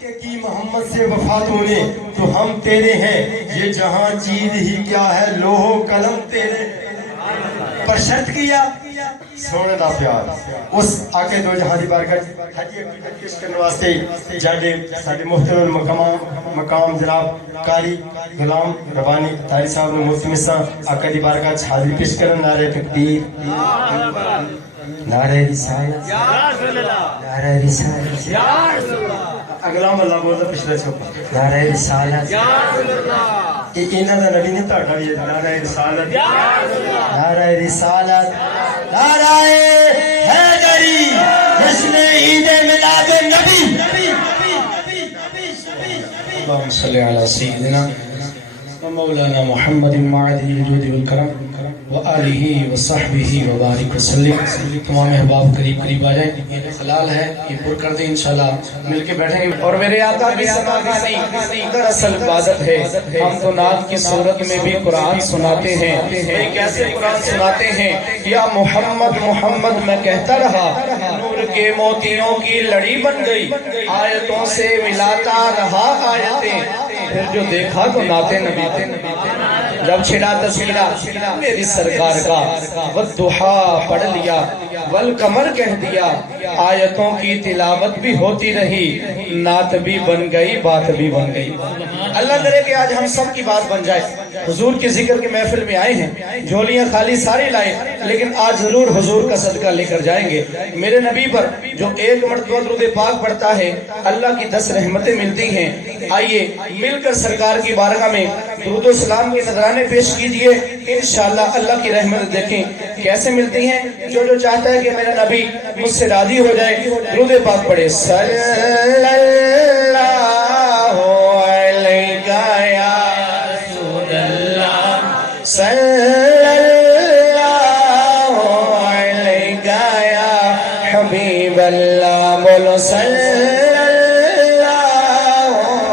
کے کی محمد سے وفا تو نے تو ہم تیرے ہیں، یہ جہاں چیز ہی کیا ہے لوہ قلم تیرے پر شرط کیا سونے دا پیار اس آکے دو جہاں دی برکت حجی پیش کرنے واسطے جاڑے ساڑے محترم مقام جناب قاری غلام ربانی تاری صاحب نے ملتمساں آکے دی برکت حاضری پیش کرن نعرہ تکبیر نعرہ رسالت نعرہ رسالت اگلام اللہ بولتا پچھلا چھوپا نعرہ رسالت انہاں دا نبی نے تاڑا بھی نعرہ رسالت نعرہ رسالت نعرہ حیدری جشن عید میلاد النبی اللہم صلی علی سیدنا و مولانا محمد معدی الجود والکرم وآلہ وصحبہ وبارک وسلم. تمام احباب قریب قریب آ جائیں. یہ خلال ہے یہ پر کر دیں انشاءاللہ مل کے بیٹھیں گے. اور میرے آقا کی سماغانی دراصل عبادت ہے. ہم تو نعت کی صورت میں بھی قرآن سناتے ہیں. کیسے قرآن سناتے ہیں؟ یا محمد محمد میں کہتا رہا نور کے موتیوں کی لڑی بن گئی آیتوں سے ملاتا رہا آیتیں. پھر جو دیکھا تو نعت نبی جب چھڑا تذکرہ میری سرکار کا والضحیٰ پڑھ لیا والقمر کہہ دیا آیتوں کی تلاوت بھی ہوتی رہی نعت بھی بن گئی بات بھی بن گئی. اللہ کرے کہ آج ہم سب کی بات بن جائے. حضور کے ذکر کے محفل میں آئے ہیں جھولیاں خالی ساری لائے لیکن آج ضرور حضور کا صدقہ لے کر جائیں گے. میرے نبی پر جو ایک مرتبہ درود پاک پڑھتا ہے اللہ کی 10 رحمتیں ملتی ہیں. آئیے مل کر سرکار کی بارگاہ میں درود و سلام کے نذرانے پیش کیجئے. انشاءاللہ اللہ کی رحمت دیکھیں کیسے ملتی ہیں. جو جو چاہتا ہے کہ میرا نبی مجھ سے راضی ہو جائے درود پاک پڑھے. صلی اللہ علیہ یا رسول اللہ صلی اللہ علیہ یا حبیب اللہ بولو صلی اللہ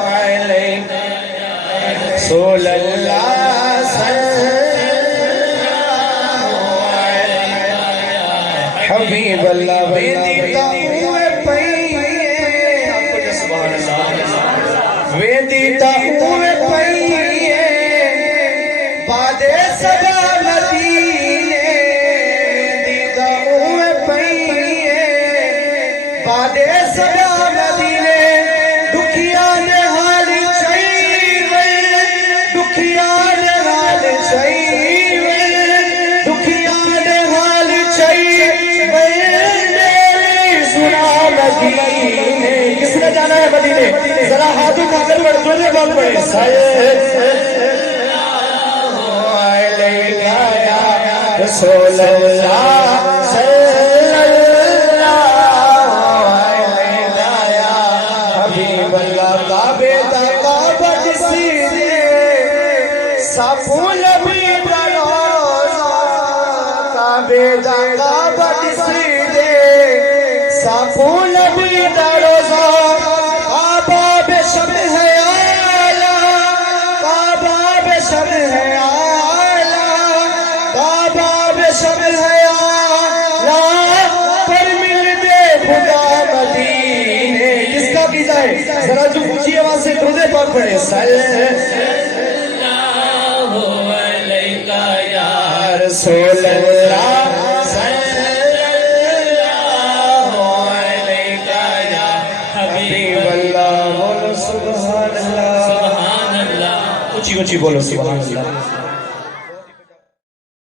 علیہ رسول اللہ حبیب اللہ ویدیتا ہوئے پئیے آپ کو جو سبحان اللہ ویدیتا ہوئے پئیے باد سبا مدینے ویدیتا ہوئے پئیے باد سبا مدینے دکھیان حال چاہیے دکھیان حال چاہیے دکھیان حال چاہیے. کس نے جانا ہے مدینے ذرا ہاتھوں کا کر بڑھ دولے بات پڑے. صلی اللہ علیہ یا رسول اللہ صلی اللہ علیہ یا حبیب اللہ. کعبے دا کعبہ جسیدے سپول بھی بروزہ کعبے دا کعبہ جسیدے سپول بھی بروزہ کعبہ بے شب ہے آلہ کعبہ بے شب ہے آلہ کعبہ بے شب ہے آلہ پر مل دے خدا مدینے. کس کا کی جائے ذرا جو اونچی آواز سے درود پاک پڑھے. صلی اللہ علیہ یا رسول اللہ اونچی اونچی بولو سبحان اللہ.